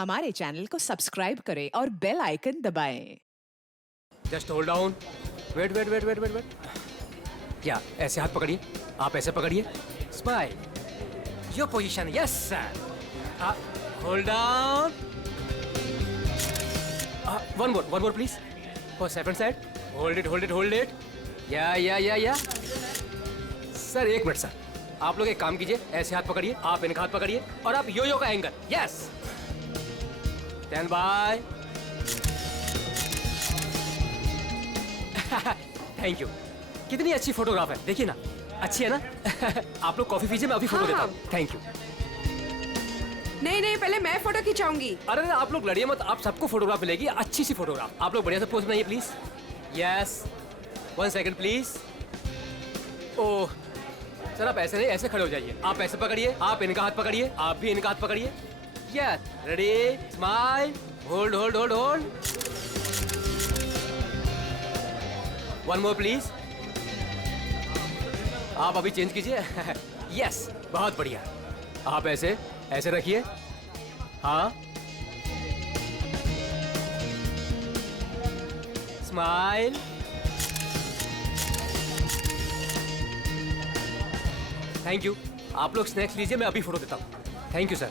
हमारे चैनल को सब्सक्राइब करें और बेल आइकन दबाएं। Just hold down. Wait wait wait wait wait wait. क्या ऐसे हाथ पकड़िए, आप ऐसे पकड़िए, smile, your position, yes sir. Hold down. One more please, for second side. Hold it hold it hold it. या सर एक मिनट सर, आप लोग एक काम कीजिए, ऐसे हाथ पकड़िए, आप इनका हाथ पकड़िए और आप यो का angle, yes. Stand by. Thank you. कितनी अच्छी फोटोग्राफ है, देखिए ना, अच्छी है ना? आप लोग कॉफी पीजिए, मैं अभी फोटो देता हूँ। Thank you. नहीं, पहले मैं फोटो खिंचाऊंगी। अरे आप लोग लड़िए मत, आप सबको फोटोग्राफ मिलेगी, अच्छी सी फोटोग्राफ। आप लोग बढ़िया से पोज बनाइए please. Yes, 1 second please. Oh sir, आप ऐसे नहीं, ऐसे खड़े हो जाइए। आप ऐसे पकड़िए, आप इनका हाथ पकड़िए, आप भी इनका हाथ पकड़िए। Yes, ready, smile, hold hold hold hold. One more please. आप अभी चेंज कीजिए। यस, बहुत बढ़िया। आप ऐसे ऐसे रखिए, हाँ, स्माइल। Thank you. आप लोग स्नैक्स लीजिए, मैं अभी फोटो देता हूँ। Thank you sir.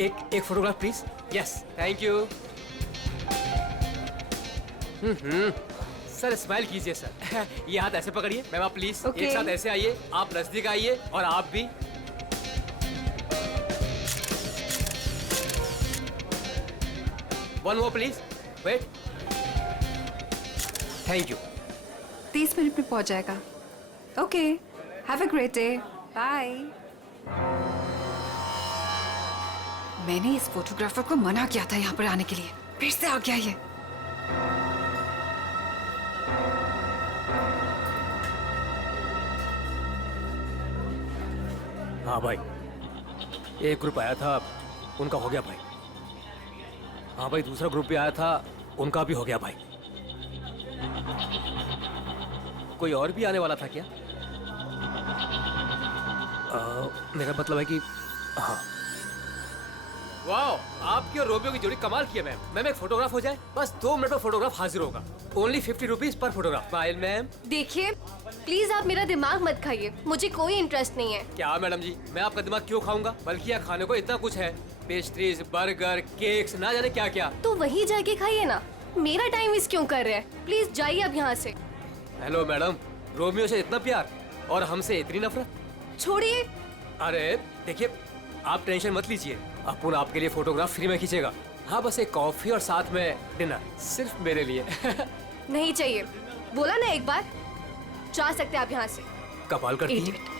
एक photograph please. Yes, thank you. Sir smile कीजिए सर। ये हाथ ऐसे पकड़िए, मैम आप प्लीज एक साथ ऐसे आइए, आप नजदीक आइए और आप भी। One more please, wait. Thank you. 30 minute में पहुंच जाएगा। Okay, have a great day, bye. मैंने इस फोटोग्राफर को मना किया था यहाँ पर आने के लिए, फिर से आ गया ये। हाँ भाई, एक ग्रुप आया था, उनका हो गया भाई। हाँ भाई, दूसरा ग्रुप भी आया था, उनका भी हो गया भाई। कोई और भी आने वाला था क्या? मेरा मतलब है कि हाँ। वाओ, आपकी और रोमियो की जोड़ी कमाल की है मैम। मैम एक फोटोग्राफ हो जाए, बस 2 मिनट में फोटोग्राफ हाजिर होगा। Only 50 rupees per photograph. Smile ma'am. देखिए प्लीज आप मेरा दिमाग मत खाइए, मुझे कोई इंटरेस्ट नहीं है। क्या मैडम जी, मैं आपका दिमाग क्यों खाऊंगा? बल्कि यहाँ खाने को इतना कुछ है, पेस्ट्रीज, बर्गर, केक्स, ना जाने क्या क्या। तो वहीं जाके खाइए ना, मेरा टाइम वेस्ट क्यों कर रहे हैं? प्लीज जाइए अब यहाँ से। हेलो मैडम, रोमियो से इतना प्यार और हमसे इतनी नफरत? छोड़िए। अरे देखिए, आप टेंशन मत लीजिए, अपुन आपके लिए फोटोग्राफ फ्री में खींचेगा। हाँ, बस एक कॉफी और साथ में डिनर, सिर्फ मेरे लिए। नहीं चाहिए, बोला ना एक बार। जा सकते आप यहाँ से। कमाल करती है।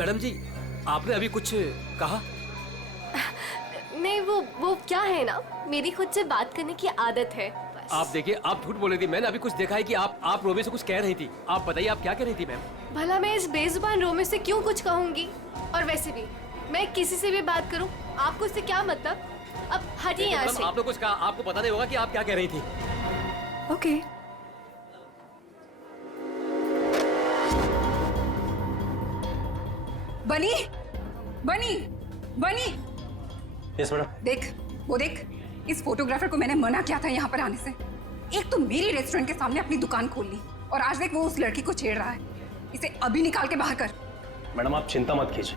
मैडम जी, आपने अभी कुछ कहा? नहीं, वो क्या है ना, मेरी खुद से बात करने की आदत है बस। आप देखिए, आप झूठ बोल रही थी। मैंने अभी कुछ देखा है कि आप रोमियो से कुछ कह रही थी। आप बताइए, आप क्या कह रही थी मैम? भला मैं इस बेजुबान रोमियो से क्यों कुछ कहूंगी? और वैसे भी मैं किसी से भी बात करूं, आपको इससे क्या मतलब? अब हटिए यहाँ से। आपने कुछ कहा, आपको पता नहीं होगा कि आप क्या कह रही थी। ओके। बनी बनी बनी। Yes madam. देख, वो देख, इस फोटोग्राफर को मैंने मना किया था यहाँ पर आने से। एक तो मेरी रेस्टोरेंट के सामने अपनी दुकान खोल ली, और आज देख वो उस लड़की को छेड़ रहा है। इसे अभी निकाल के बाहर कर। मैडम आप चिंता मत कीजिए,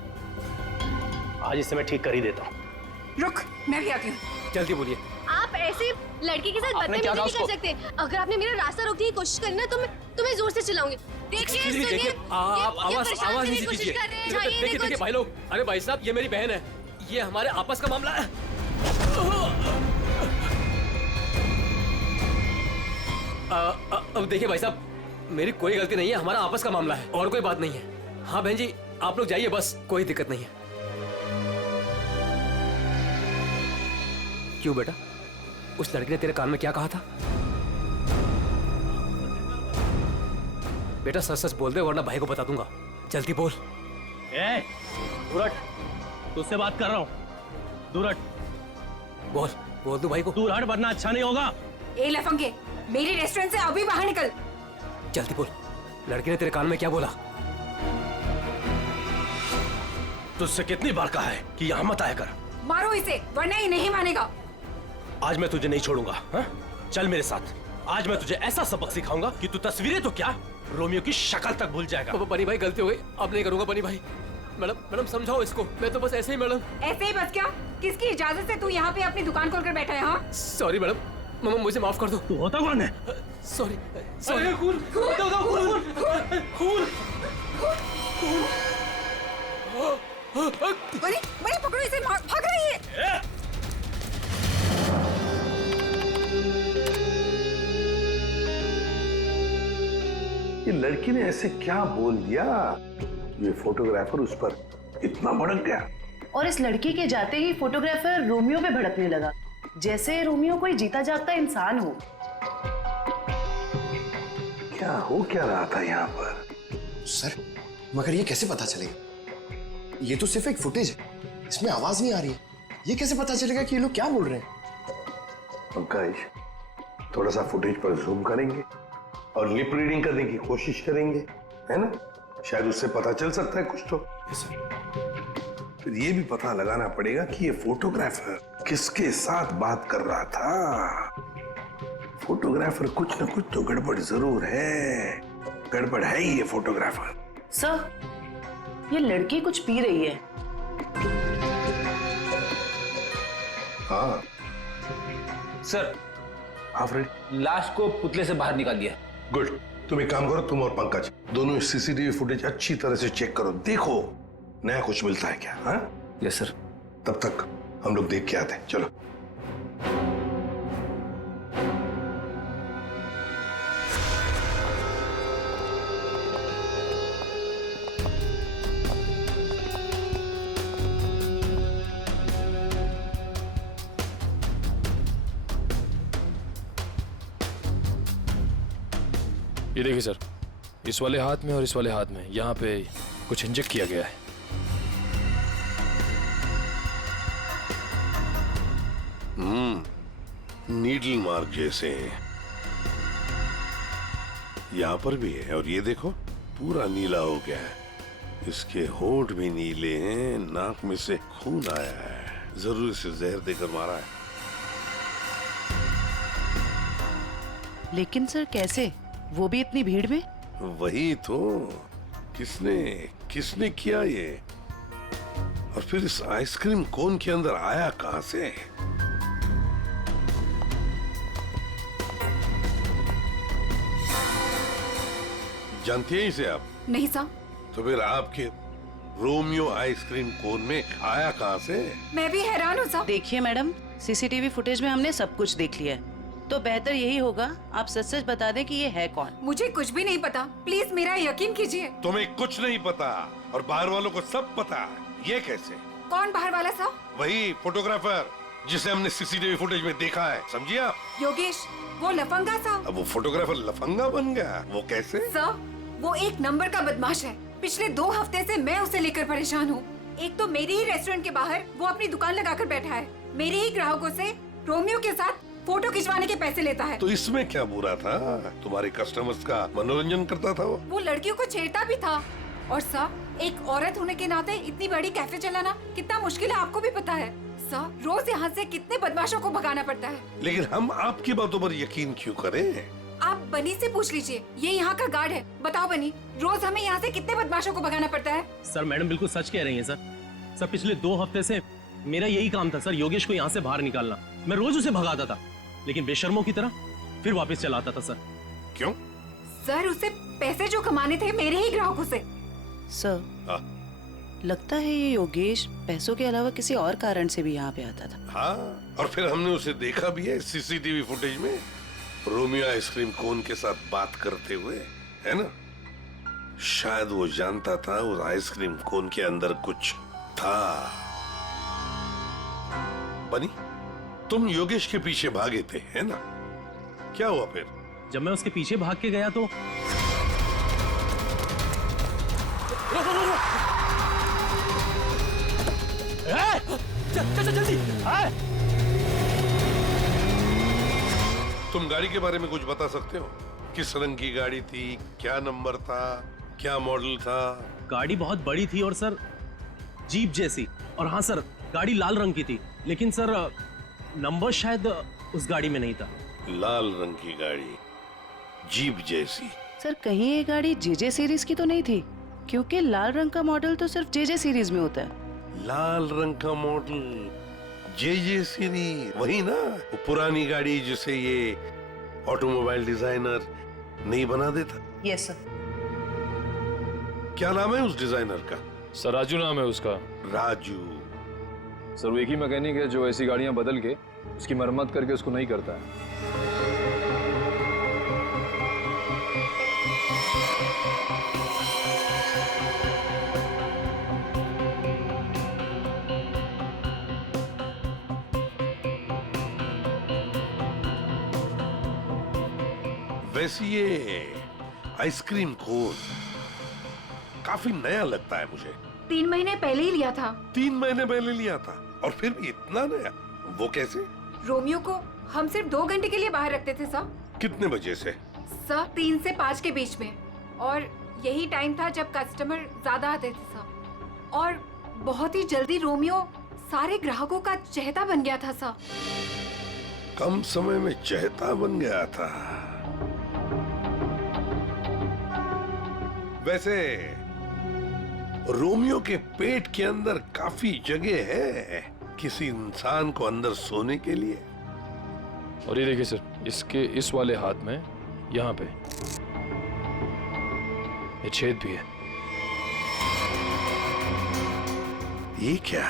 आज इसे मैं ठीक कर ही देता हूँ। रुक, मैं भी आती हूँ। जल्दी बोलिए। आप ऐसे लड़के के साथ बदतमीजी नहीं कर सकते। अगर आपने मेरा रास्ता रोकने की कोशिश करी ना, तो मैं जोर से चिल्लाऊंगी। देखिए, देखिए, आप आवाज नहीं कीजिए। देखिए भाई लोग, अरे भाई साहब, ये मेरी बहन है, ये हमारे आपस का मामला है। अब देखिए भाई साहब, मेरी कोई गलती नहीं है, हमारा आपस का मामला है और कोई बात नहीं है। हाँ बहन जी, आप लोग जाइए बस, कोई दिक्कत नहीं है। क्यों बेटा, उस लड़की ने तेरे कान में क्या कहा था? बेटा सच सच बोल दे वरना भाई को बता दूंगा। जल्दी बोल। दूर हट, तुझसे बात कर रहा हूँ। दूर हट। बोल बोल दो भाई को। दूर हट वरना अच्छा नहीं होगा। ए लफंगे, मेरी रेस्टोरेंट से अभी बाहर निकल। जल्दी बोल, लड़की ने तेरे कान में क्या बोला? तुझसे कितनी बार कहा है कि यहाँ मत आया कर। मारो इसे वरना ये नहीं मानेगा। आज मैं तुझे नहीं छोड़ूंगा। हा? चल मेरे साथ। आज मैं तुझे ऐसा सबक सिखाऊंगा कि तू तस्वीरें तो क्या, रोमियो की शक्ल तक भूल जाएगा। बनी भाई गलती हो गई, अब नहीं करूंगा। बनी भाई, मैडम समझाओ इसको। मैं तो बस ऐसे ही मैडम। ऐसे ही बस क्या? किसकी इजाजत से तू यहाँ पे अपनी दुकान खोलकर बैठा है? हाँ सॉरी मैडम, मामा मुझे माफ कर दो। तू होता कौन है? Sorry sorry. खून खून। बनी बनी पकड़ो इसे, भाग रही है। ये लड़की ने ऐसे क्या बोल दिया, ये फोटोग्राफर उस पर इतना भड़क गया। और इस लड़की के जाते ही फोटोग्राफर रोमियो पे भड़कने लगा, जैसे रोमियो कोई जीता जागता इंसान हो। क्या हो क्या रहा था यहाँ पर? सर, मगर ये कैसे पता चलेगा? ये तो सिर्फ एक फुटेज है, इसमें आवाज नहीं आ रही है। ये कैसे पता चलेगा कि ये लोग क्या बोल रहे हैं? पंकज, थोड़ा सा फुटेज पर जूम करेंगे और लिप रीडिंग करने की कोशिश करेंगे, है ना? शायद उससे पता चल सकता है कुछ तो। फिर ये भी पता लगाना पड़ेगा कि ये फोटोग्राफर किसके साथ बात कर रहा था। फोटोग्राफर कुछ न कुछ तो गड़बड़ जरूर है। गड़बड़ है ही ये फोटोग्राफर। सर, ये लड़की कुछ पी रही है। हाँ सर, फ्रेड, लाश को पुतले से बाहर निकाल दिया। गुड। तुम एक काम करो, तुम और पंकज दोनों सीसीटीवी फुटेज अच्छी तरह से चेक करो, देखो नया कुछ मिलता है क्या। हाँ यस सर। तब तक हम लोग देख के आते हैं। चलो। ये देखिए सर, इस वाले हाथ में और इस वाले हाथ में यहाँ पे कुछ इंजेक्ट किया गया है। नीडल मार्क जैसे हैं। यहाँ पर भी है और ये देखो पूरा नीला हो गया है। इसके होंठ भी नीले हैं, नाक में से खून आया है। जरूर इसे जहर देकर मारा है। लेकिन सर कैसे, वो भी इतनी भीड़ में? वही तो, किसने किसने किया ये? और फिर इस आइसक्रीम कोन के अंदर आया कहां से? जानती हैं इसे आप? नहीं सर। तो फिर आपके रोमियो आइसक्रीम कोन में आया कहां से? मैं भी हैरान हूँ सर। देखिए मैडम, सीसीटीवी फुटेज में हमने सब कुछ देख लिया है, तो बेहतर यही होगा आप सच सच बता दें कि ये है कौन। मुझे कुछ भी नहीं पता, प्लीज मेरा यकीन कीजिए। तुम्हें कुछ नहीं पता और बाहर वालों को सब पता है। ये कैसे? कौन बाहर वाला सर? वही फोटोग्राफर जिसे हमने सीसीटीवी फुटेज में देखा है, समझिए आप? योगेश, वो लफंगा सर। अब वो फोटोग्राफर लफंगा बन गया, वो कैसे? सर, वो एक नंबर का बदमाश है। पिछले 2 हफ्ते से मैं उसे लेकर परेशान हूँ। एक तो मेरे ही रेस्टोरेंट के बाहर वो अपनी दुकान लगाकर बैठा है, मेरे ही ग्राहकों से रोमियो के साथ फोटो खिंचवाने के पैसे लेता है। तो इसमें क्या बुरा था? तुम्हारे कस्टमर्स का मनोरंजन करता था वो लड़कियों को छेड़ता भी था। और सर, एक औरत होने के नाते इतनी बड़ी कैफे चलाना कितना मुश्किल है, आपको भी पता है। सर, रोज यहाँ से कितने बदमाशों को भगाना पड़ता है। लेकिन हम आपकी बातों पर यकीन क्यों करें? आप बनी से पूछ लीजिए, ये यहाँ का गार्ड है। बताओ बनी, रोज हमें यहाँ से कितने बदमाशों को भगाना पड़ता है? सर, मैडम बिल्कुल सच कह रही हैं सर। सर, पिछले 2 हफ्ते से मेरा यही काम था सर, योगेश को यहाँ से बाहर निकालना। मैं रोज उसे भगाता था, लेकिन बेशर्मों की तरह फिर वापस चलाता था सर। क्यों? सर, उसे पैसे जो कमाने थे मेरे ही ग्राहकों से। सर, लगता है ये योगेश पैसों के अलावा किसी और कारण से भी यहाँ पे आता था। हाँ, और फिर हमने उसे देखा भी है सीसीटीवी फुटेज में, रोमियो आइसक्रीम कोन के साथ बात करते हुए, है ना? शायद वो जानता था उस आइसक्रीम कोन के अंदर कुछ था। बनी, तुम योगेश के पीछे भागे थे, है ना? क्या हुआ फिर? जब मैं उसके पीछे भाग के गया तो चल जल्दी। तुम गाड़ी के बारे में कुछ बता सकते हो? किस रंग की गाड़ी थी, क्या नंबर था, क्या मॉडल था? गाड़ी बहुत बड़ी थी और सर जीप जैसी। और हाँ सर, गाड़ी लाल रंग की थी, लेकिन सर नंबर शायद उस गाड़ी में नहीं था। लाल रंग की गाड़ी, जीप जैसी। सर कहीं ये गाड़ी जेजे सीरीज की तो नहीं थी? क्योंकि लाल रंग का मॉडल तो सिर्फ जेजे सीरीज में होता है। लाल रंग का मॉडल, जे सीरीज, वही ना? वो पुरानी गाड़ी जिसे ये ऑटोमोबाइल डिजाइनर नहीं बना देता। Yes sir. क्या नाम है उस डिजाइनर का? सर राजू नाम है उसका। राजू। सर वो एक ही मैकेनिक है जो ऐसी गाड़ियां बदल के उसकी मरम्मत करके उसको नहीं करता है। वैसे ये आइसक्रीम कोन काफी नया लगता है मुझे। 3 महीने पहले ही लिया था। 3 महीने पहले लिया था और फिर भी इतना नया? वो कैसे? रोमियो को हम सिर्फ 2 घंटे के लिए बाहर रखते थे सर। कितने बजे से? सर 3 से 5 के बीच में, और यही टाइम था जब कस्टमर ज्यादा आते थे सर। और बहुत ही जल्दी रोमियो सारे ग्राहकों का चहेता बन गया था सर। कम समय में चहेता बन गया था। वैसे रोमियो के पेट के अंदर काफी जगह है किसी इंसान को अंदर सोने के लिए। और ये देखिए सर, इसके इस वाले हाथ में यहाँ पे ये छेद भी है। ये क्या?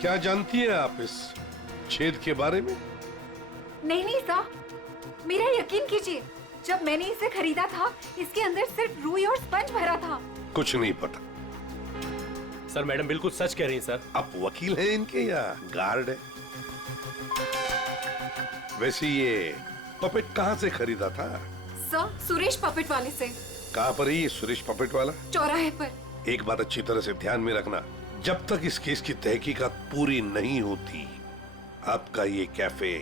क्या जानती है आप इस छेद के बारे में? नहीं सर, मेरा यकीन कीजिए, जब मैंने इसे खरीदा था इसके अंदर सिर्फ रुई और स्पंज भरा था। कुछ नहीं पता। सर मैडम बिल्कुल सच कह रही हैं सर। आप वकील हैं इनके या गार्ड है? वैसे ये पपेट कहाँ से खरीदा था? सर सुरेश पपेट वाले से। कहाँ पर है ये सुरेश पपेट वाला? चौराहे पर। एक बात अच्छी तरह से ध्यान में रखना, जब तक इस केस की तहकीकात पूरी नहीं होती आपका ये कैफे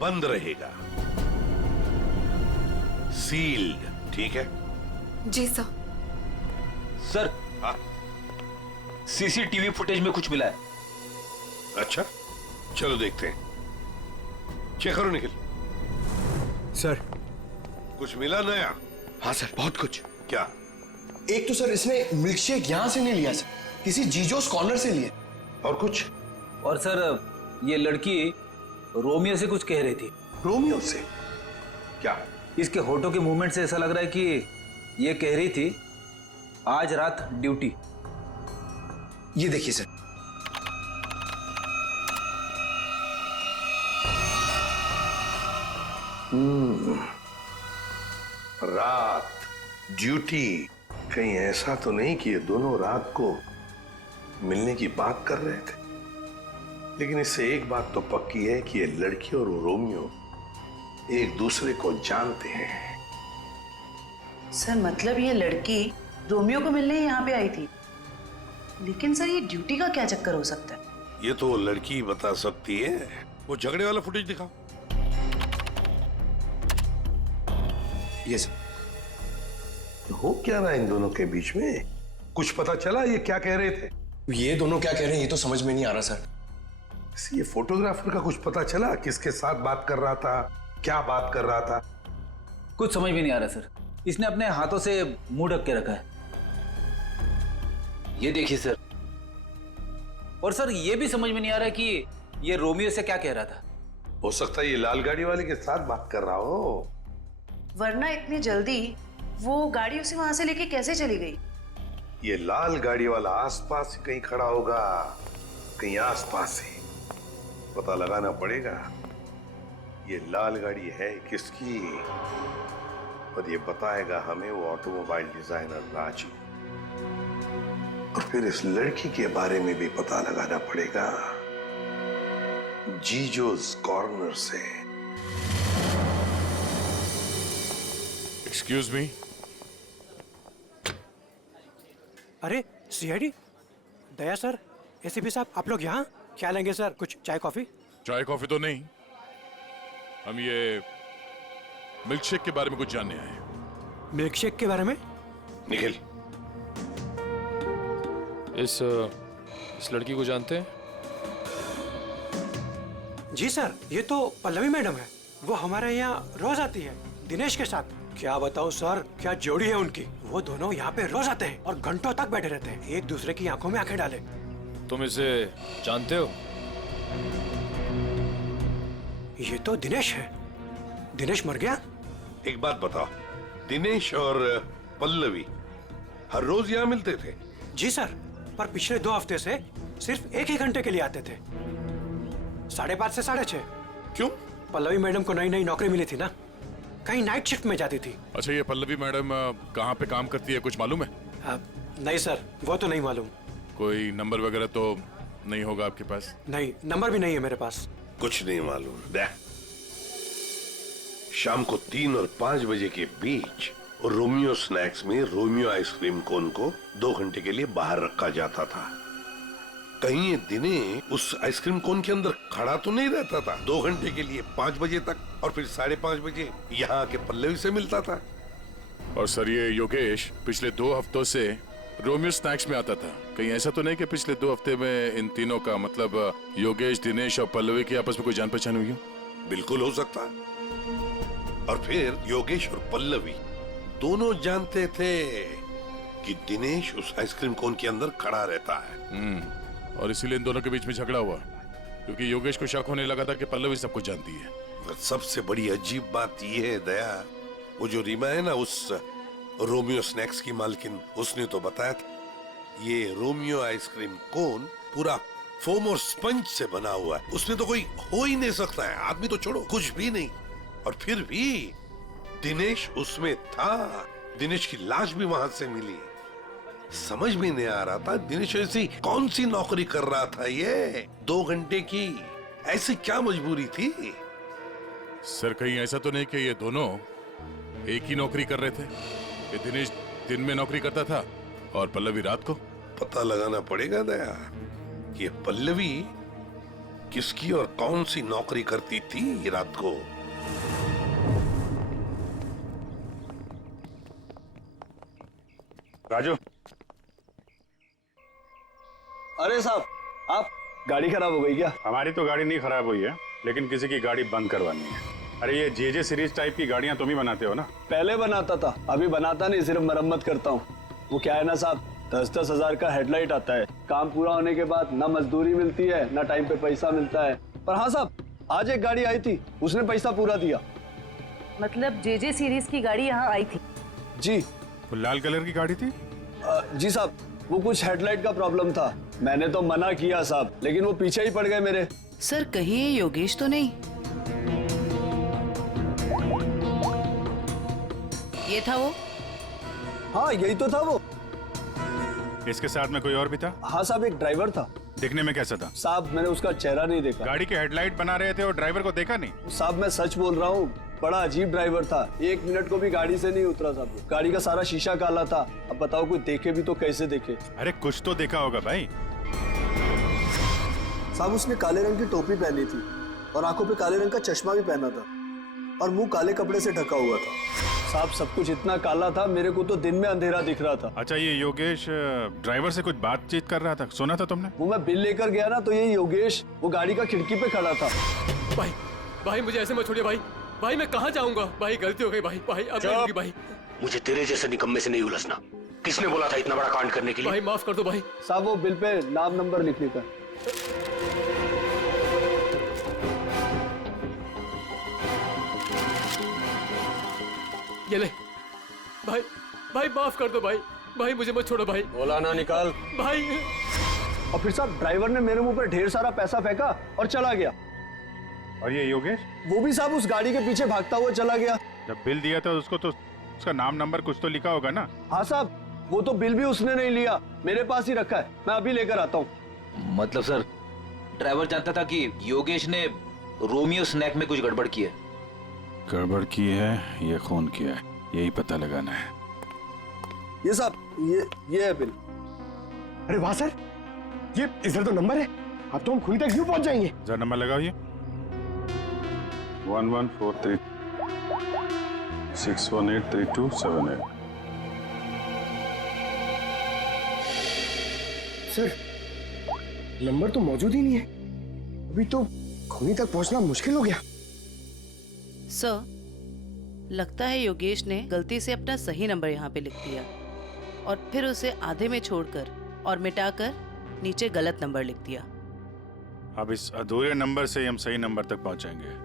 बंद रहेगा, सील्ड, ठीक है? जी सर। सर हाँ? सीसीटीवी फुटेज में कुछ मिला है। अच्छा, चलो देखते हैं। चेक करो निखिल। सर। कुछ मिला नया? हाँ सर, बहुत कुछ। क्या? एक तो सर इसने मिल्कशेक यहां से नहीं लिया सर, किसी जीजोस कॉर्नर से लिए। और कुछ? और सर ये लड़की रोमियो से कुछ कह रही थी। रोमियो से? क्या? इसके होठों के मूवमेंट से ऐसा लग रहा है कि ये कह रही थी आज रात ड्यूटी। ये देखिए सर। रात ड्यूटी, कहीं ऐसा तो नहीं कि ये दोनों रात को मिलने की बात कर रहे थे? लेकिन इससे एक बात तो पक्की है कि ये लड़की और रोमियो एक दूसरे को जानते हैं। सर मतलब ये लड़की रोमियो को मिलने यहाँ पे आई थी, लेकिन सर ये ड्यूटी का क्या चक्कर हो सकता है? ये तो वो लड़की ही बता सकती है। वो झगड़े वाला फुटेज दिखाओ। ये सर। तो हो क्या रहा है इन दोनों के बीच में? कुछ पता चला ये क्या कह रहे थे? ये दोनों क्या कह रहे हैं ये तो समझ में नहीं आ रहा सर। ये फोटोग्राफर का कुछ पता चला? किसके साथ बात कर रहा था, क्या बात कर रहा था? कुछ समझ में नहीं आ रहा सर। इसने अपने हाथों से मुंह ढक के रखा है। ये देखिए सर। और सर ये भी समझ में नहीं आ रहा कि ये रोमियो से क्या कह रहा था। हो सकता है ये लाल गाड़ी वाले के साथ बात कर रहा हो। वरना इतनी जल्दी वो गाड़ी उसे वहां से लेके कैसे चली गई? ये लाल गाड़ी वाला आसपास ही कहीं खड़ा होगा, कहीं आसपास ही। पता लगाना पड़ेगा ये लाल गाड़ी है किसकी, और ये बताएगा हमें वो ऑटोमोबाइल डिजाइनर राजू। और फिर इस लड़की के बारे में भी पता लगाना पड़ेगा जीजोस कॉर्नर से। Excuse me. अरे सीआईडी दया सर, एसीपी साहब, आप लोग यहाँ क्या लेंगे सर? कुछ चाय कॉफी? चाय कॉफी तो नहीं, हम ये मिल्क शेक के बारे में कुछ जानने आए हैं। मिल्क शेक के बारे में? निखिल, इस लड़की को जानते हैं? जी सर, ये तो पल्लवी मैडम है। वो हमारे यहाँ रोज आती है दिनेश के साथ। क्या बताऊँ सर, क्या जोड़ी है उनकी। वो दोनों यहाँ पे रोज आते हैं और घंटों तक बैठे रहते हैं, एक दूसरे की आंखों में आंखें डाले। तुम इसे जानते हो? ये तो दिनेश है। दिनेश मर गया? एक बात बताओ, दिनेश और पल्लवी हर रोज यहाँ मिलते थे? जी सर, पर पिछले 2 हफ्ते से सिर्फ 1 ही घंटे के लिए आते थे, 5:30 से 6:30। क्यों? पल्लवी मैडम को नई नई नौकरी मिली थी ना, कहीं नाइट शिफ्ट में जाती थी। अच्छा, ये पल्लवी मैडम कहाँ पे काम करती है, कुछ मालूम है? नहीं सर, वो तो नहीं मालूम। कोई नंबर वगैरह तो नहीं होगा आपके पास? नहीं, नंबर भी नहीं है मेरे पास। कुछ नहीं मालूम। देख, शाम को 3 और 5 बजे के बीच रोमियो स्नैक्स में रोमियो आइसक्रीम कोन को 2 घंटे के लिए बाहर रखा जाता था। कहीं ये दिने उस आइसक्रीम कोन के अंदर खड़ा तो नहीं रहता था 2 घंटे के लिए 5 बजे तक, और फिर 5:30 बजे यहाँ आके पल्लवी से मिलता था। और सर, ये योगेश पिछले 2 हफ्तों से रोमियो स्नैक्स में आता था। कहीं ऐसा तो नहीं कि पिछले 2 हफ्ते में इन तीनों का, मतलब योगेश, दिनेश और पल्लवी की आपस में कोई जान पहचान हुई हो? बिल्कुल हो सकता है। और फिर योगेश और पल्लवी दोनों जानते थे कि दिनेश उस आइसक्रीम कोन के अंदर खड़ा रहता है। और इसीलिए इन दोनों के बीच में झगड़ा हुआ, क्योंकि योगेश को शक होने लगा था कि पल्लवी सब कुछ जानती है। और सबसे बड़ी अजीब बात यह है दया, वो जो रीमा है ना, उस रोमियो स्नैक्स की मालकिन, उसने तो बताया था ये रोमियो आइसक्रीम कोन पूरा फोम और स्पंज से बना हुआ है, उसमें तो कोई हो ही नहीं सकता है, आदमी तो छोड़ो, कुछ भी नहीं। और फिर भी दिनेश उसमें था, दिनेश की लाश भी वहां से मिली। समझ में नहीं आ रहा था दिनेश ऐसी कौन सी नौकरी कर रहा था, ये 2 घंटे की ऐसी क्या मजबूरी थी? सर, कहीं ऐसा तो नहीं कि ये दोनों एक ही नौकरी कर रहे थे? ये दिनेश दिन में नौकरी करता था और पल्लवी रात को? पता लगाना पड़ेगा दया कि पल्लवी किसकी और कौन सी नौकरी करती थी रात को। राजू। अरे साहब, आप गाड़ी खराब हो गई क्या? हमारी तो गाड़ी नहीं खराब हुई है, लेकिन किसी की गाड़ी बंद करवानी है। अरे ये जेजे सीरीज टाइप की गाड़ियां तुम ही बनाते हो ना? पहले बनाता था, अभी बनाता नहीं, सिर्फ मरम्मत करता हूँ। वो क्या है ना साहब, 10-10 हजार का हेडलाइट आता है, काम पूरा होने के बाद ना मजदूरी मिलती है ना टाइम पे पैसा मिलता है। पर हाँ साहब, आज एक गाड़ी आई थी, उसने पैसा पूरा दिया। मतलब जेजे सीरीज की गाड़ी यहाँ आई थी? जी। वो लाल कलर की गाड़ी थी? जी साहब, वो कुछ हेडलाइट का प्रॉब्लम था, मैंने तो मना किया साहब, लेकिन वो पीछे ही पड़ गए मेरे। सर, कहीं ये योगेश तो नहीं? ये था वो? हाँ, यही तो था वो। इसके साथ में कोई और भी था? हाँ साहब, एक ड्राइवर था। दिखने में कैसा था? साहब, मैंने उसका चेहरा नहीं देखा। गाड़ी के हेडलाइट बना रहे थे और ड्राइवर को देखा नहीं? साहब, मैं सच बोल रहा हूँ, बड़ा अजीब ड्राइवर था, 1 मिनट को भी गाड़ी से नहीं उतरा साहब। गाड़ी का सारा शीशा काला था। अब बताओ, कोई देखे भी तो कैसे देखे? अरे कुछ तो देखा होगा भाई। साहब, उसने काले रंग की टोपी पहनी थी और आंखों पे काले रंग का चश्मा भी पहना था और मुंह काले कपड़े से ढका हुआ था। साहब, सब कुछ इतना काला था, मेरे को तो दिन में अंधेरा दिख रहा था। अच्छा, ये योगेश ड्राइवर से कुछ बातचीत कर रहा था, सुना था तुमने? वो मैं बिल लेकर गया ना, तो ये योगेश वो गाड़ी का खिड़की पे खड़ा था। भाई मुझे ऐसे मत छोड़िए भाई मैं कहाँ जाऊंगा? भाई गलती हो गई भाई अब नहीं होगी भाई। मुझे तेरे जैसे निकम्मे से नहीं उलझना। किसने बोला था इतना बड़ा कांड करने के लिए? भाई माफ कर दो भाई। साहब, वो बिल पे नाम नंबर लिखने का। ये ले भाई माफ कर दो भाई। भाई मुझे मत छोड़ो भाई। बोला ना निकाल भाई। और फिर साहब ड्राइवर ने मेरे मुंह पर ढेर सारा पैसा फेंका और चला गया। और ये योगेश? वो भी साहब उस गाड़ी के पीछे भागता हुआ चला गया। जब बिल दिया था उसको तो उसका नाम नंबर कुछ तो लिखा होगा ना? हाँ साहब, वो तो बिल भी उसने नहीं लिया, मेरे पास ही रखा है, मैं अभी लेकर आता हूँ। मतलब सर, ड्राइवर जानता था कि योगेश ने रोमियो स्नैक में कुछ गड़बड़ की है। गड़बड़ की है या खून किया है, यही पता लगाना है। ये साहब, ये है बिल। अरे वाह सर, ये इधर तो नंबर है, अब तो हम खूनी तक यूं पहुंच जाएंगे। जरा नंबर लगाओ ये 1143 6183278। सर नंबर तो मौजूद ही नहीं है, अभी तो खूनी तक पहुंचना मुश्किल हो गया। सर, लगता है योगेश ने गलती से अपना सही नंबर यहाँ पे लिख दिया और फिर उसे आधे में छोड़कर और मिटाकर नीचे गलत नंबर लिख दिया। अब इस अधूरे नंबर से हम सही नंबर तक पहुंचेंगे।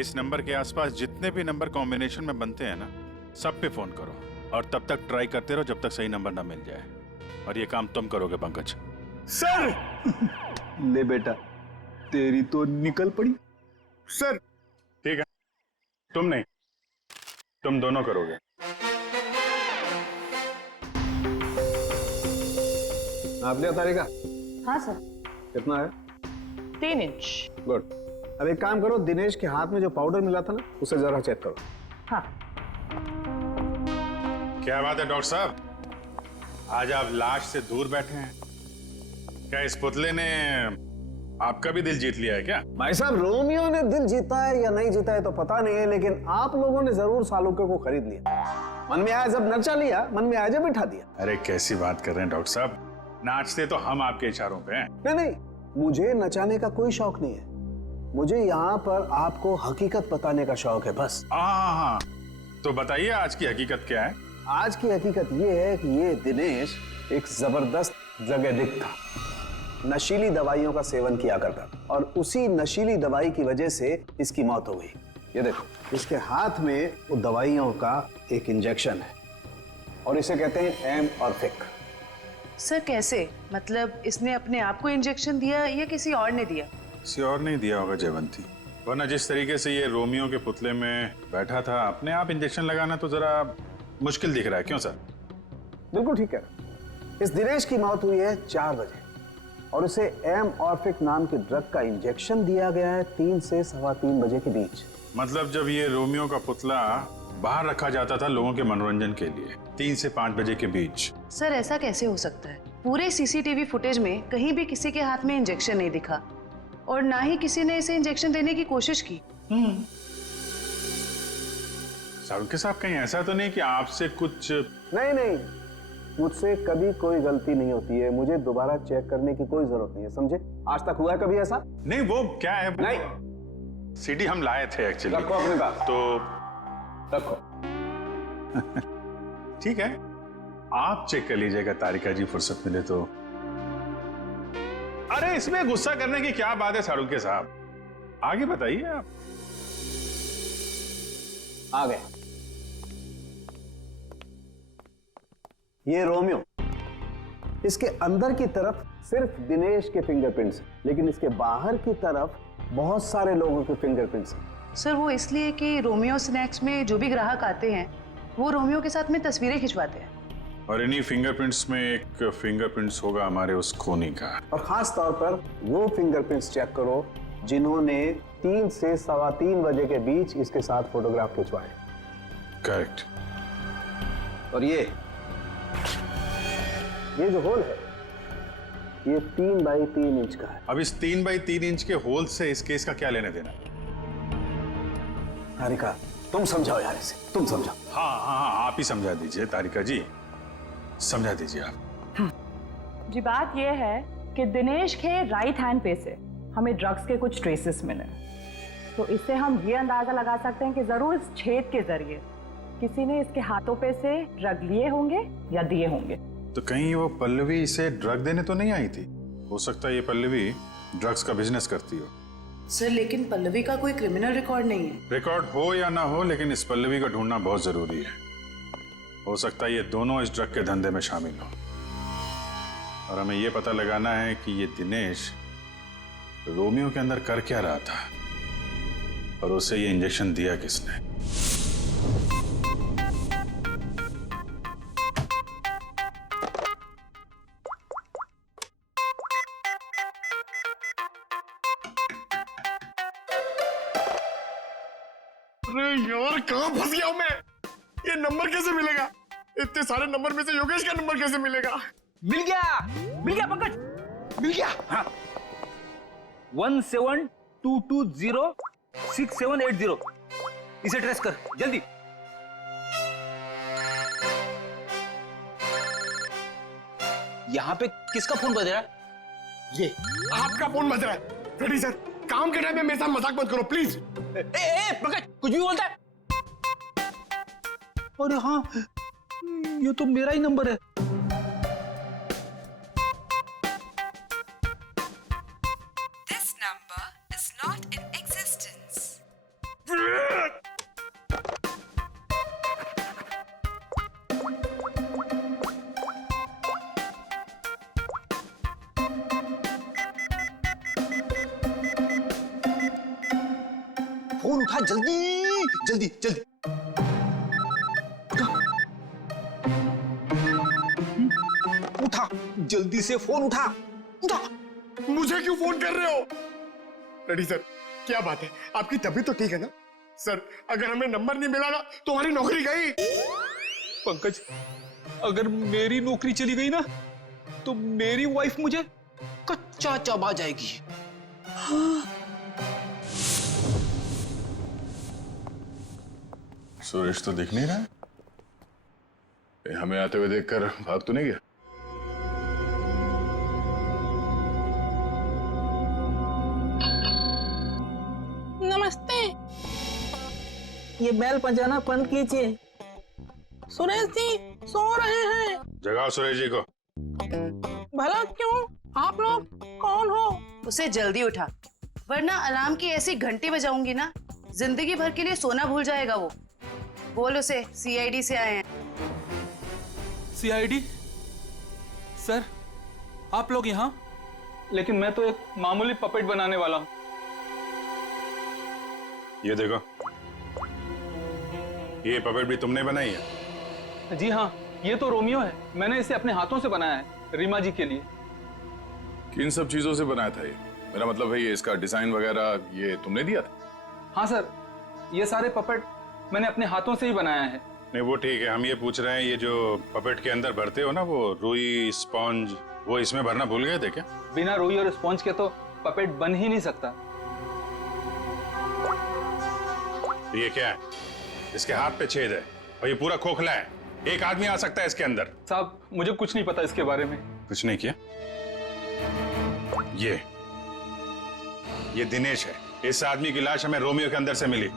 इस नंबर के आसपास जितने भी नंबर कॉम्बिनेशन में बनते हैं ना, सब पे फोन करो और तब तक ट्राई करते रहो जब तक सही नंबर ना मिल जाए। और ये काम तुम करोगे पंकज। सर ले बेटा, तेरी तो निकल पड़ी। सर ठीक है, तुम नहीं, तुम दोनों करोगे। आप लिया तारिका? हाँ सर। कितना है? 3 इंच। गुड। अब एक काम करो, दिनेश के हाथ में जो पाउडर मिला था ना, उसे जरा चेक करो। हाँ। क्या बात है डॉक्टर साहब, आज आप लाश से दूर बैठे हैं। क्या इस पुतले ने आपका भी दिल जीत लिया है क्या? भाई साहब, रोमियो ने दिल जीता है या नहीं जीता है तो पता नहीं है, लेकिन आप लोगों ने जरूर सालुके को खरीद लिया। मन में आया जब नचा लिया, मन में आया जब बिठा दिया। अरे कैसी बात कर रहे हैं डॉक्टर साहब, नाचते तो हम आपके इशारों पे हैं। नहीं, मुझे नचाने का कोई शौक नहीं है, मुझे यहाँ पर आपको हकीकत बताने का शौक है बस। हाँ, तो बताइए आज की हकीकत क्या है? आज की हकीकत ये है कि ये दिनेश एक जबरदस्त ड्रग एडिक्ट था, नशीली दवाइयों का सेवन किया करता और उसी नशीली दवाई की वजह से इसकी मौत हो गई। ये देखो, इसके हाथ में वो दवाइयों का एक इंजेक्शन है और इसे कहते हैं एमऑर्फिक। सर कैसे? मतलब इसने अपने आप को इंजेक्शन दिया या किसी और ने दिया? किसी और नहीं दिया होगा जयवंती, वरना जिस तरीके से ये रोमियो के पुतले में बैठा था, अपने आप इंजेक्शन लगाना तो जरा मुश्किल दिख रहा है। क्यों सर? बिल्कुल ठीक है। इस दिनेश की मौत हुई है 4 बजे और उसे एमऑर्फिक नाम के ड्रग का इंजेक्शन दिया गया है 3 से 3:15 बजे के बीच। मतलब जब ये रोमियो का पुतला बाहर रखा जाता था लोगों के मनोरंजन के लिए, 3 से 5 बजे के बीच। सर ऐसा कैसे हो सकता है? पूरे सीसीटीवी फुटेज में कहीं भी किसी के हाथ में इंजेक्शन नहीं दिखा और ना ही किसी ने इसे इंजेक्शन देने की कोशिश की। सारुके साहब, कहीं ऐसा तो नहीं कि आपसे कुछ? नहीं, मुझसे कभी कोई गलती नहीं होती है, मुझे दोबारा चेक करने की कोई जरूरत नहीं है, समझे? आज तक हुआ है कभी ऐसा? नहीं, वो क्या है? नहीं, सीडी हम लाए थे एक्चुअली। रखो अपने पास। तो रखो। ठीक है, आप चेक कर लीजिएगा तारिका जी, फुर्सत मिले तो। अरे इसमें गुस्सा करने की क्या बात है सारुके साहब, आगे बताइए आप। आ गए। ये रोमियो, इसके अंदर की तरफ सिर्फ दिनेश के फिंगरप्रिंट्स, लेकिन इसके बाहर की तरफ बहुत सारे लोगों के फिंगरप्रिंट्स हैं। सर वो इसलिए कि रोमियो स्नैक्स में जो भी ग्राहक आते हैं वो रोमियो के साथ में तस्वीरें खिंचवाते हैं और इन्हीं फिंगरप्रिंट्स में एक फिंगरप्रिंट्स होगा हमारे उस खूनी का। और खास तौर पर वो फिंगरप्रिंट्स चेक करो जिन्होंने 3 से 3:15 बजे के बीच इसके साथ फोटोग्राफ खिंचवाए। करेक्ट। और ये जो होल है ये 3 बाई 3 इंच का है। अब इस 3 बाई 3 इंच के होल से इस केस का क्या लेने देना? तारिका तुम समझाओ यार इसे, तुम समझाओ। हाँ, आप ही समझा दीजिए तारिका जी, समझा दीजिए आप। जी बात यह है कि दिनेश के राइट हैंड पे से हमें ड्रग्स के कुछ ट्रेसेस मिले, तो इससे हम ये अंदाजा लगा सकते हैं कि जरूर इस छेद के जरिए किसी ने इसके हाथों पे से ड्रग लिए होंगे या दिए होंगे। तो कहीं वो पल्लवी इसे ड्रग देने तो नहीं आई थी? हो सकता है ये पल्लवी ड्रग्स का बिजनेस करती हो। सर लेकिन पल्लवी का कोई क्रिमिनल रिकॉर्ड नहीं है। रिकॉर्ड हो या ना हो, लेकिन इस पल्लवी को ढूंढना बहुत जरूरी है। हो सकता है ये दोनों इस ड्रग के धंधे में शामिल हो, और हमें ये पता लगाना है कि ये दिनेश रोमियो के अंदर कर क्या रहा था और उसे ये इंजेक्शन दिया किसने। अरे यार कहाँ फंस गया हूं मैं? ये नंबर कैसे मिलेगा? इतने सारे नंबर में से योगेश का नंबर कैसे मिलेगा? मिल गया पंकज, मिल गया। हाँ 17220670, इसे ट्रेस कर जल्दी। यहाँ पे किसका फोन बज रहा है? ये आपका फोन बज रहा है। रेडी सर, काम के टाइम में मेरे साथ मजाक मत करो प्लीज। पंकज कुछ भी बोलता है। अरे हाँ, ये तो मेरा ही नंबर है। This number is not in existence. Phone उठा जल्दी जल्दी जल्दी। उठा जल्दी से, फोन उठा उठा। मुझे क्यों फोन कर रहे हो? रेडी सर, क्या बात है, आपकी तबीयत तो ठीक है ना? सर अगर हमें नंबर नहीं मिला ना तो हमारी नौकरी गई। पंकज अगर मेरी नौकरी चली गई ना तो मेरी वाइफ मुझे कच्चा चबा जाएगी। सुरेश तो दिख नहीं रहा है। हमें आते हुए देखकर भाग तो नहीं गया? नमस्ते, ये बेल बजाना बंद कीजिए। सुरेश जी सो रहे हैं। जगाओ सुरेश जी को। भला क्यों? आप लोग कौन हो? उसे जल्दी उठा, वरना अलार्म की ऐसी घंटी बजाऊंगी ना, जिंदगी भर के लिए सोना भूल जाएगा वो। बोल उसे सीआईडी से आए हैं। सीआईडी? सर आप लोग यहाँ? लेकिन मैं तो एक मामूली पपेट बनाने वाला हूँ। ये देखो, ये पपेट भी तुमने बनाई है? जी हाँ, ये तो रोमियो है। मैंने इसे अपने हाथों से बनाया है रीमा जी के लिए। किन सब चीजों से बनाया था ये? मेरा मतलब है ये इसका डिजाइन वगैरह ये तुमने दिया था? हाँ सर, ये सारे पपेट मैंने अपने हाथों से ही बनाया है। नहीं वो ठीक है, हम ये पूछ रहे हैं ये जो पपेट के अंदर भरते हो ना वो रुई स्पॉन्ज, वो इसमें भरना भूल गए थे क्या? बिना रुई और स्पॉन्ज के तो पपेट बन ही नहीं सकता। ये क्या है? इसके हाथ पे छेद है और ये पूरा खोखला है, एक आदमी आ सकता है इसके अंदर। साहब मुझे कुछ नहीं पता इसके बारे में। कुछ नहीं किया? ये दिनेश है। इस आदमी की लाश हमें रोमियो के अंदर से मिली।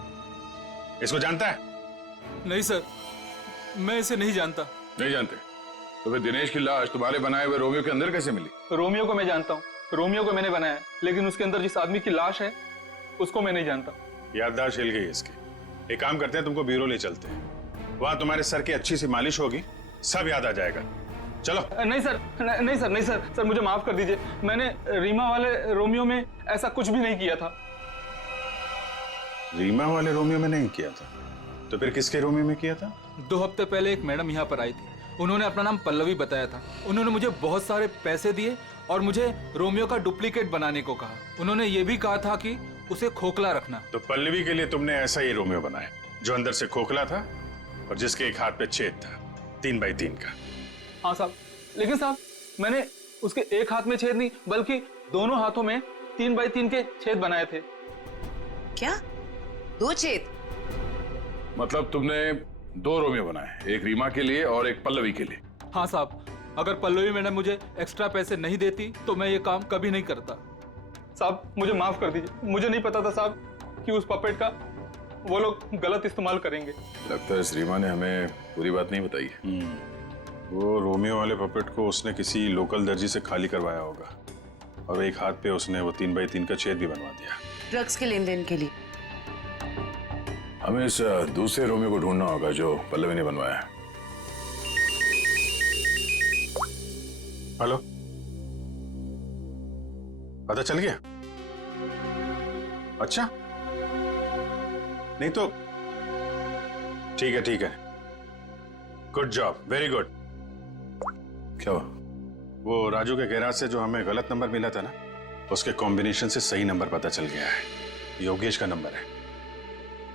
इसको जानता है? नहीं सर, मैं इसे नहीं जानता। नहीं जानते? तो फिर दिनेश की लाश तुम्हारे बनाए हुए रोमियो के अंदर कैसे मिली? रोमियो को मैं जानता हूँ, रोमियो को मैंने बनाया, लेकिन उसके अंदर जिस आदमी की लाश है उसको मैं नहीं जानता। याददाश्त हिल गई इसकी। एक काम करते हैं, तुमको ब्यूरो ले चलते हैं, वहां तुम्हारे सर की अच्छी सी मालिश होगी, सब याद आ जाएगा। चलो। नहीं सर, नहीं सर, नहीं सर, सर मुझे माफ कर दीजिए। मैंने रीमा वाले रोमियो में ऐसा कुछ भी नहीं किया था। रीमा वाले रोमियो में नहीं किया था? तो फिर किसके रोमियो में किया था? 2 हफ्ते पहले एक मैडम यहाँ पर आई थी। उन्होंने अपना नाम पल्लवी बताया था। उन्होंने मुझे बहुत सारे पैसे दिए और मुझे रोमियो का डुप्लीकेट बनाने को कहा। उन्होंने ये भी कहा था कि उसे खोखला रखना। तो पल्लवी के लिए तुमने ऐसा ही रोमियो बनाया जो अंदर से खोखला था और जिसके एक हाथ पे छेद था 3 बाई 3 का। हाँ साहब, लेकिन साहब मैंने उसके एक हाथ में छेद नहीं बल्कि दोनों हाथों में 3 बाई 3 के छेद बनाए थे। क्या? 2 छेद? मतलब तुमने 2 रोमियो बनाए, एक रीमा के लिए और एक पल्लवी के लिए? हाँ साहब, अगर पल्लवी मैडम मुझे एक्स्ट्रा पैसे नहीं देती तो मैं ये काम कभी नहीं करता। साहब मुझे माफ कर दीजिए, मुझे नहीं पता था साहब कि उस पपेट का वो लोग गलत इस्तेमाल करेंगे। लगता है इस रीमा ने हमें पूरी बात नहीं बताई है। वो रोमियो वाले पपेट को उसने किसी लोकल दर्जी से खाली करवाया होगा और एक हाथ पे उसने वो 3 बाई 3 का छेद भी बनवा दिया। ड्रग्स के लेन देन के लिए। हमें इस दूसरे रोमियो को ढूंढना होगा जो पल्लवी ने बनवाया है। हेलो, पता चल गया? अच्छा, नहीं तो ठीक है। Good job, very good. क्या हुआ? वो राजू के गैराज से जो हमें गलत नंबर मिला था ना, उसके कॉम्बिनेशन से सही नंबर पता चल गया है। योगेश का नंबर है।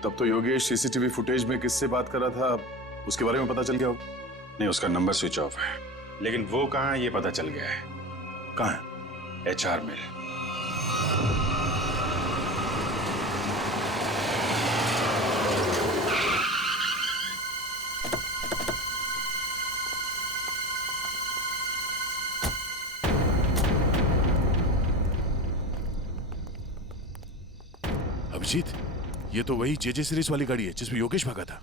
तब तो योगेश सीसीटीवी फुटेज में किससे बात कर रहा था उसके बारे में पता चल गया होगा? नहीं, उसका नंबर स्विच ऑफ है, लेकिन वो कहाँ है ये पता चल गया है। कहाँ है? HR में। अभिजीत, ये तो वही JJ सीरीज वाली गाड़ी है जिसमें योगेश भागा था।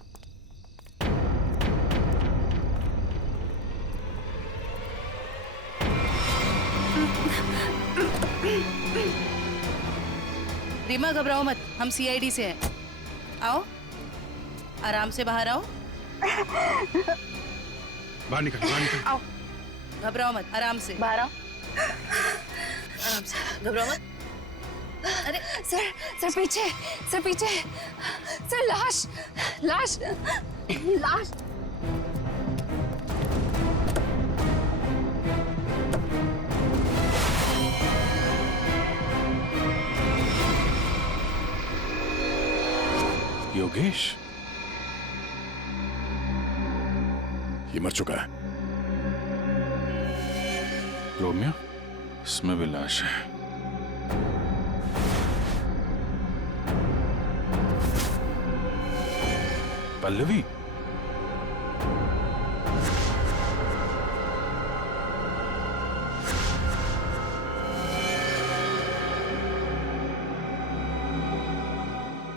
रीमा घबराओ मत, हम CID से हैं। आओ, आराम से बाहर आओ। बाहर निकल। आओ, घबराओ मत, आराम से बाहर आओ। आराम से, घबराओ मत। अरे सर पीछे, सर लाश। योगेश ये मर चुका है। रोमियो, इसमें भी लाश है। पल्लवी,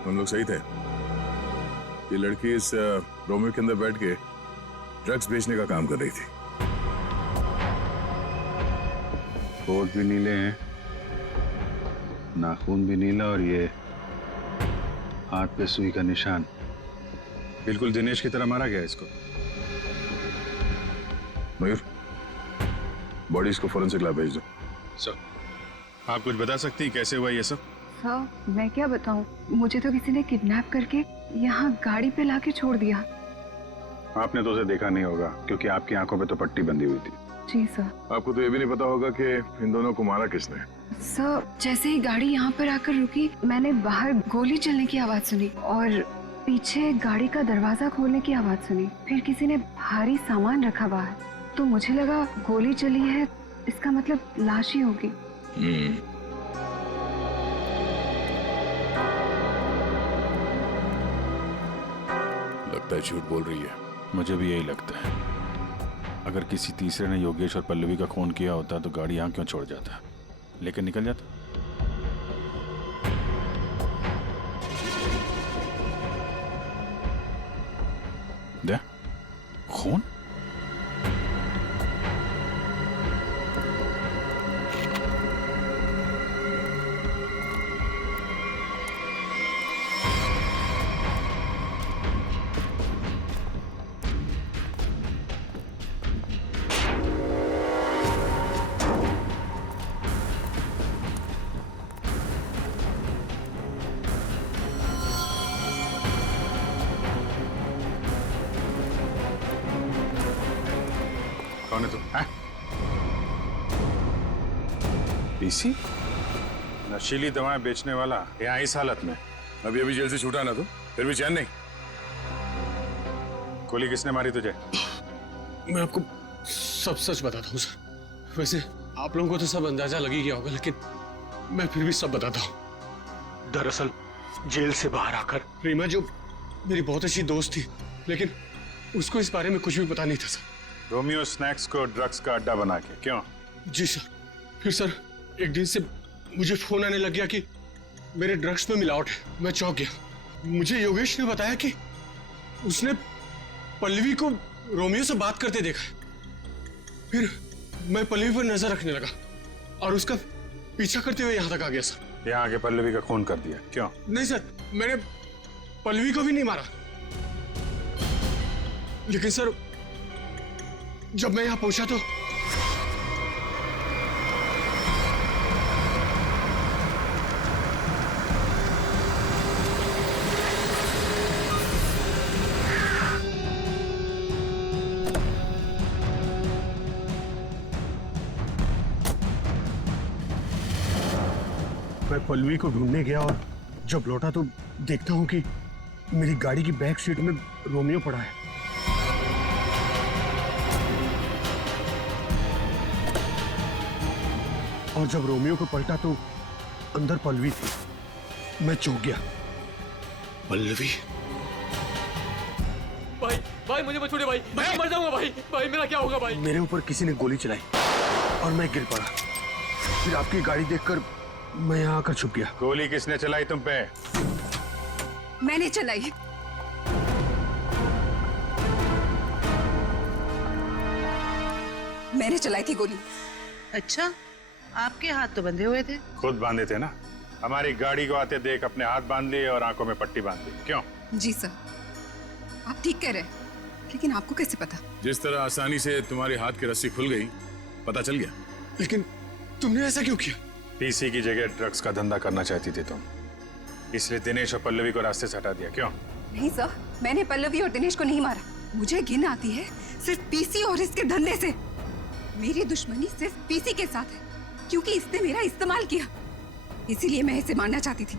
हम लोग सही थे। ये लड़की इस रोमियो के अंदर बैठ के ड्रग्स बेचने का काम कर रही थी। होठ भी नीले हैं, नाखून भी नीला, और ये हाथ पे सुई का निशान। बिल्कुल दिनेश की तरह मारा गया इसको। मयूर, बॉडी इसको फोरेंसिक लैब भेज दो। सर, आप कुछ बता सकती हैं कैसे हुआ ये सब? हाँ, मैं क्या बताऊं, मुझे तो किसी ने किडनैप करके यहाँ गाड़ी पे लाके छोड़ दिया। आपने तो उसे देखा नहीं होगा क्योंकि आपकी आंखों पे तो पट्टी बंधी हुई थी। जी सर। आपको तो ये भी नहीं पता होगा कि इन दोनों को मारा किसने। सर, जैसे ही गाड़ी यहाँ पर आकर रुकी, मैंने बाहर गोली चलने की आवाज सुनी और पीछे गाड़ी का दरवाजा खोलने की आवाज सुनी। फिर किसी ने भारी सामान रखा बाहर, तो मुझे लगा गोली चली है, इसका मतलब लाश ही होगी। लगता है झूठ बोल रही है। मुझे भी यही लगता है। अगर किसी तीसरे ने योगेश और पल्लवी का खून किया होता तो गाड़ी यहाँ क्यों छोड़ जाता, लेकिन निकल जाता। दे, खून? कौन है तू? पीसी? नशीली दवाएं बेचने वाला यहाँ इस हालत में? अभी अभी जेल से छूटा ना तो फिर भी चैन नहीं। गोली किसने मारी तुझे? मैं आपको सब सच बताता हूँ सर। वैसे आप लोगों को तो सब अंदाजा लग ही गया होगा, लेकिन मैं फिर भी सब बताता हूँ। दरअसल जेल से बाहर आकर रीमा जो मेरी बहुत अच्छी दोस्त थी, लेकिन उसको इस बारे में कुछ भी पता नहीं था सर। रोमियो स्नैक्स को ड्रग्स का अड्डा बना के? क्यों? जी सर। फिर सर एक दिन से मुझे फोन आने लग गया कि मेरे ड्रग्स में मिलावट है। मैं चौंक गया। मुझे योगेश ने बताया कि उसने पल्लवी को रोमियो से बात करते देखा है। फिर मैं पल्लवी पर नजर रखने लगा और उसका पीछा करते हुए यहाँ तक आ गया सर। यहाँ आके पल्लवी का खून कर दिया? क्यों? नहीं सर, मैंने पल्लवी को भी नहीं मारा, लेकिन सर जब मैं यहाँ पहुंचा तो मैं पल्लवी को ढूंढने गया और जब लौटा तो देखता हूँ कि मेरी गाड़ी की बैक सीट में रोमियो पड़ा है। और जब रोमियो को पलटा तो अंदर पल्लवी थी। मैं चौंक गया। पल्लवी? भाई भाई मुझे मत छोड़िए भाई, मैं मर जाऊंगा भाई, भाई मेरा क्या होगा भाई? मेरे ऊपर किसी ने गोली चलाई और मैं गिर पड़ा। फिर आपकी गाड़ी देखकर मैं यहाँ आकर छुप गया। गोली किसने चलाई तुम पे? मैंने चलाई। मैंने चलाई थी गोली। अच्छा, आपके हाथ तो बंधे हुए थे। खुद बांधे थे ना। हमारी गाड़ी को आते देख अपने हाथ बांध लिए और आंखों में पट्टी बांध ली। क्यों? जी सर, आप ठीक कह रहे हैं, लेकिन आपको कैसे पता? जिस तरह आसानी से तुम्हारे हाथ की रस्सी खुल गई, पता चल गया। लेकिन तुमने ऐसा क्यों किया? पीसी की जगह ड्रग्स का धंधा करना चाहती थी तुम, इसलिए दिनेश और पल्लवी को रास्ते से हटा दिया। क्यों? नहीं सर, मैंने पल्लवी और दिनेश को नहीं मारा। मुझे घिन आती है सिर्फ पीसी और इसके धंधे से। मेरी दुश्मनी सिर्फ पीसी के साथ है, क्योंकि इसने मेरा इस्तेमाल किया, इसीलिए मैं इसे मारना चाहती थी।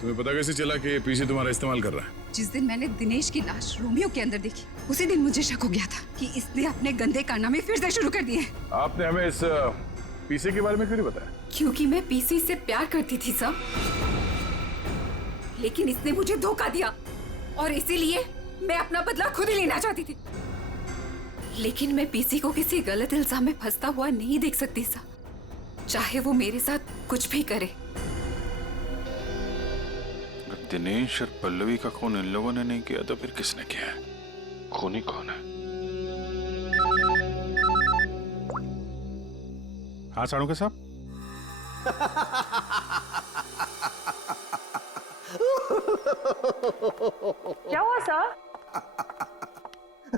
तुम्हें पता कैसे चला कि पीसी तुम्हारा इस्तेमाल कर रहा है? जिस दिन मैंने दिनेश की लाश रोमियो के अंदर देखी, उसी दिन मुझे शक हो गया था कि इसने अपने गंदे कारनामे फिर से शुरू कर दिए। आपने हमें इस पीसी के बारे में क्यों नहीं बताया? क्योंकि मैं पीसी से प्यार करती थी सर, लेकिन इसने मुझे धोखा दिया और इसीलिए मैं अपना बदला खुद ही लेना चाहती थी। लेकिन मैं पीसी को किसी गलत इल्जाम में फंसता हुआ नहीं देख सकती सर, चाहे वो मेरे साथ कुछ भी करे। दिनेश और पल्लवी का खून इन लोगों ने नहीं किया तो फिर किसने किया है? खूनी कौन है? हाँ साड़ू साहब। क्या हुआ सर?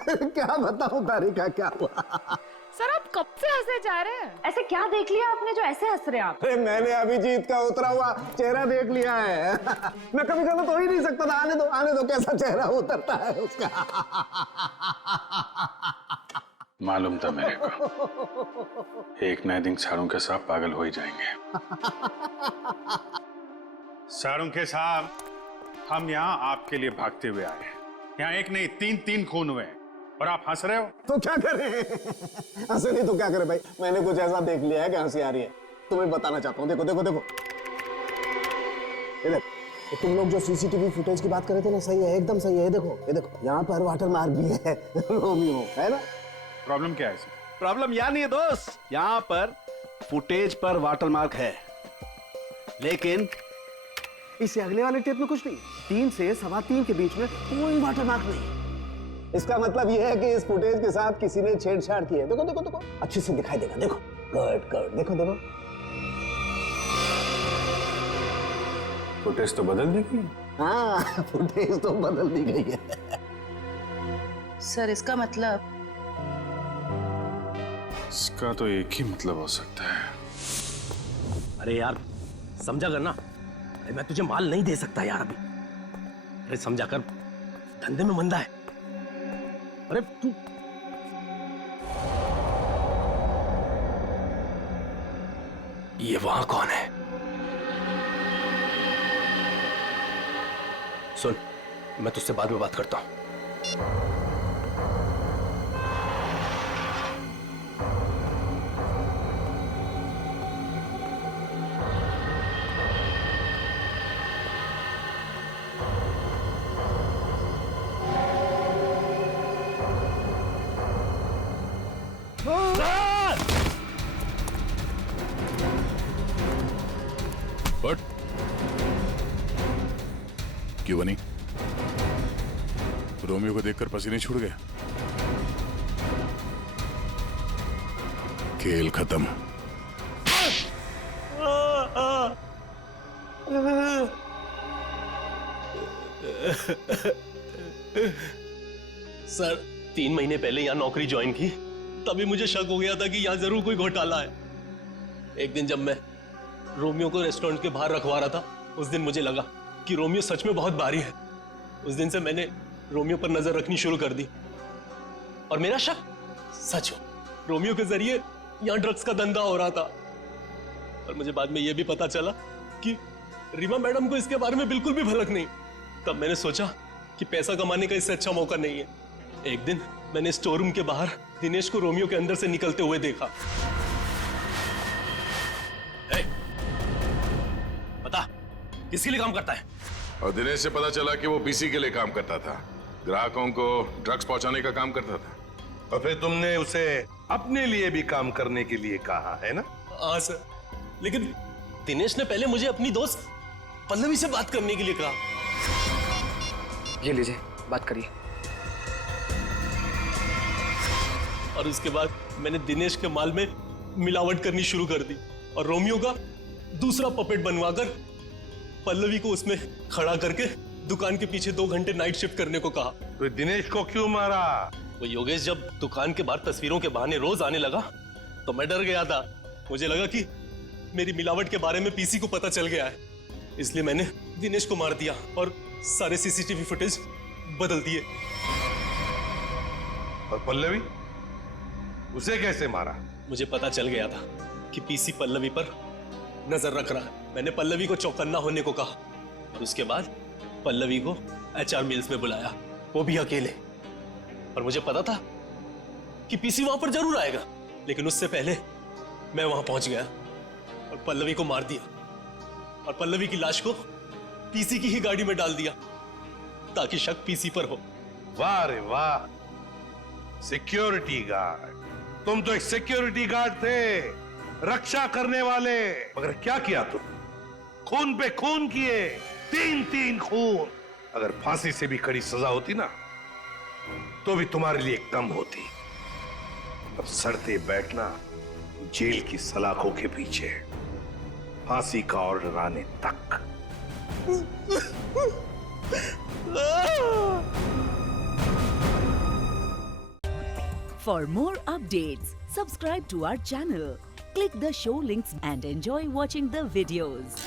क्या बताऊं तारिका, क्या हुआ? सर आप कब से हंसे जा रहे हैं? ऐसे क्या देख लिया आपने जो ऐसे हंस रहे हैं आप? अरे मैंने अभिजीत का उतरा हुआ चेहरा देख लिया है। मैं कभी गलत हो ही नहीं सकता था। आने दो कैसा चेहरा उतरता है उसका। मालूम था मेरे को, एक नए दिन साड़ू के साथ पागल हो ही जाएंगे। साड़ू के साथ हम यहाँ आपके लिए भागते हुए आए हैं। यहाँ एक नहीं तीन खून हुए हैं और आप हंस रहे हो। तो क्या करें? हंसे नहीं तो क्या करें भाई? मैंने कुछ ऐसा देख लिया है कि हंसी आ रही है। तुम्हें बताना चाहता हूँ। देखो देखो देखो, ये देखो, तुम लोग जो सीसीटीवी फुटेज की बात कर रहे थे ना, सही है, एकदम सही है। ये देखो यहाँ पर वाटर मार्क भी है रोमियो, है ना? प्रॉब्लम क्या है? प्रॉब्लम यहाँ नहीं है दोस्त, यहाँ पर फुटेज पर वाटर मार्क है, लेकिन इससे अगले वाले टेप में कुछ नहीं। 3 से 3:15 के बीच में कोई वाटर मार्क नहीं। इसका मतलब यह है कि इस फुटेज के साथ किसी ने छेड़छाड़ की है। देखो देखो देखो, अच्छे से दिखाई देगा। देखो कट देखो देखो, फुटेज तो बदल दी गई। हाँ, फुटेज तो बदल दी गई है। सर इसका मतलब? इसका तो एक ही मतलब हो सकता है। अरे यार समझा कर ना, मैं तुझे माल नहीं दे सकता यार अभी। अरे समझा कर, धंधे में मंदा है। अरे तू ये वहां कौन है? सुन, मैं तुझसे बाद में बात करता हूं। बट क्यों बनी? रोमियो को देखकर पसीने छूट गए। खेल खत्म। सर 3 महीने पहले यहाँ नौकरी ज्वाइन की, तभी मुझे शक हो गया था कि यहाँ जरूर कोई घोटाला है। एक दिन जब मैं रोमियो को रेस्टोरेंट के बाहर रखवा रहा था, उस दिन मुझे लगा कि रोमियो सच में बहुत भारी है। उस दिन से मैंने रोमियो पर नजर रखनी शुरू कर दी और मेरा शक सच हो। रोमियो के जरिए यहाँ ड्रग्स का धंधा हो रहा था। और मुझे बाद में यह भी पता चला कि रीमा मैडम को इसके बारे में बिल्कुल भी भनक नहीं। तब मैंने सोचा कि पैसा कमाने का इससे अच्छा मौका नहीं है। एक दिन मैंने स्टोर रूम के बाहर दिनेश को रोमियो के अंदर से निकलते हुए देखा। बता, किसके लिए काम करता है? और दिनेश से पता चला कि वो पीसी के लिए काम करता था, ग्राहकों को ड्रग्स पहुंचाने का काम करता था। और फिर तुमने उसे अपने लिए भी काम करने के लिए कहा है ना? हाँ सर, लेकिन दिनेश ने पहले मुझे अपनी दोस्त पल्लवी से बात करने के लिए कहा। ये लीजिए, बात करिए। और उसके बाद मैंने दिनेश के माल में मिलावट करनी शुरू कर दी और रोमियो का दूसरा पपेट बनवाकर पल्लवी को उसमें खड़ा करके दुकान के पीछे 2 घंटे नाइट शिफ्ट करने को कहा। तो दिनेश को क्यों मारा? वो योगेश जब दुकान के बाहर तस्वीरों के बहाने रोज आने लगा तो मैं डर गया था। मुझे लगा कि मेरी मिलावट के बारे में पीसी को पता चल गया है, इसलिए मैंने दिनेश को मार दिया और सारे सीसीटीवी फुटेज बदल दिए। और पल्लवी, उसे कैसे मारा? मुझे पता चल गया था कि पीसी पल्लवी पर नजर रख रहा है। मैंने पल्लवी को चौकन्ना होने को कहा और उसके बाद पल्लवी को एचआर मिल्स में बुलाया, वो भी अकेले। और मुझे पता था कि पीसी वहां पर जरूर आएगा, लेकिन उससे पहले मैं वहां पहुंच गया और पल्लवी को मार दिया और पल्लवी की लाश को पीसी की ही गाड़ी में डाल दिया ताकि शक पीसी पर हो। वाह रे वाह, सिक्योरिटी गार्ड! तुम तो एक सिक्योरिटी गार्ड थे, रक्षा करने वाले। मगर क्या किया तुम? खून पे खून किए, 3 खून। अगर फांसी से भी कड़ी सजा होती ना तो भी तुम्हारे लिए कम होती। अब सड़ते बैठना जेल की सलाखों के पीछे, फांसी का ऑर्डर आने तक। For more updates, subscribe to our channel, click the show links and enjoy watching the videos.